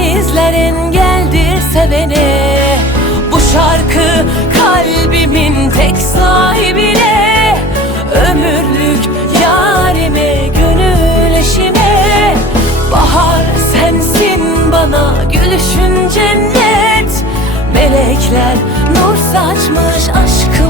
denizler engeldir sevene. Bu şarkı kalbimin tek sahibine. Ömürlük yarime, gönül eşime. Bahar sensin bana gülüşün cennet. Melekler nur saçmış aşkım